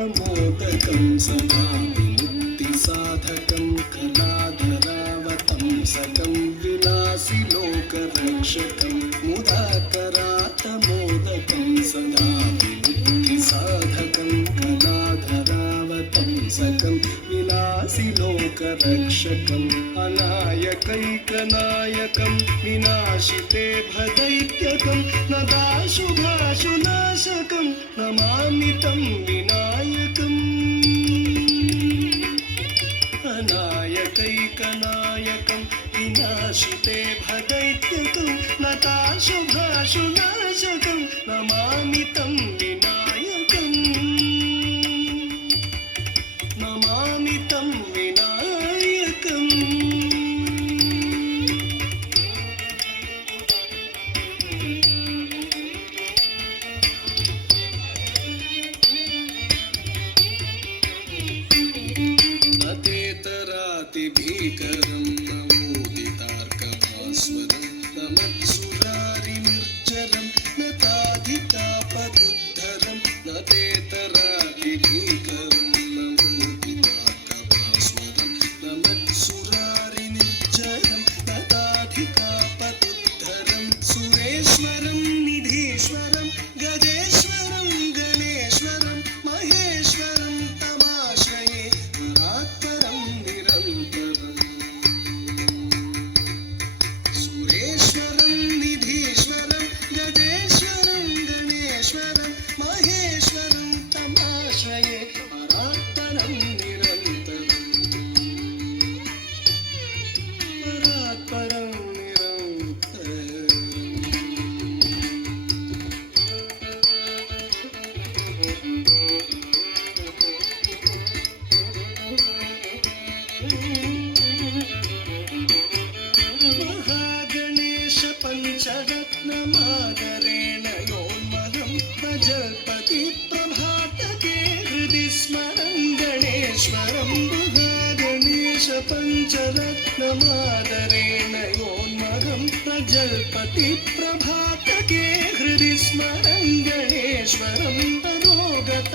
मोदकं सदा विमुक्तिसाधकं कलाधरावतं सकं विलासिलोकरक्षकं मुदाकरातमोदकं सदा विमुक्तिसाधकं कलाधरावतं सकं विलासिलोकरक्षकम् अनायकैकनायकं विनाशिते भदैत्यकं नदाशुभाशुनाशकं नमामि तं विनायकम् अनायकैकनायकं विनाशिते भदैत्यकं नदाशुभाशुनाशकं नमामि तं विनायकम् नमामि तं विनायकम् भीकरं नमोदितार्कभास्वरं नमत्सुरारिनिर्जरं नताधिकापदुद्धरं नतेतरातिभीकरं नमोदितार्कभास्वरं नमत्सुरारिनिर्जरं नताधिकापदुद्धरं सुरेश्वरं निधीश्वरं गजेश्वरं गणेश्वरं महेश्वरं तमाश्रये परात्परं सुरेश्वरं निधीश्वरं गजेश्वरं गणेश्वरं महेश्वरं तमाश्रये परात्परं निरन्तरम् परात्परं पञ्चरत्नमादरेण योन्महं प्रजल्पति प्रभातके हृदि स्मरं गणेश्वरं गणेश पञ्चरत्नमादरेण योन्महं प्रजल्पति प्रभातके हृदि स्मरं गणेश्वरं तदोगतामदोषतां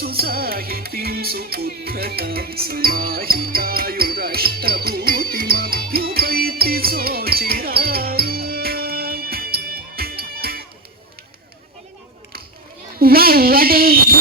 सुसाहितीं सुपुत्रतां समाहितायुरष्टभूतिमभ्युपैति सोचिरा. Wow, what a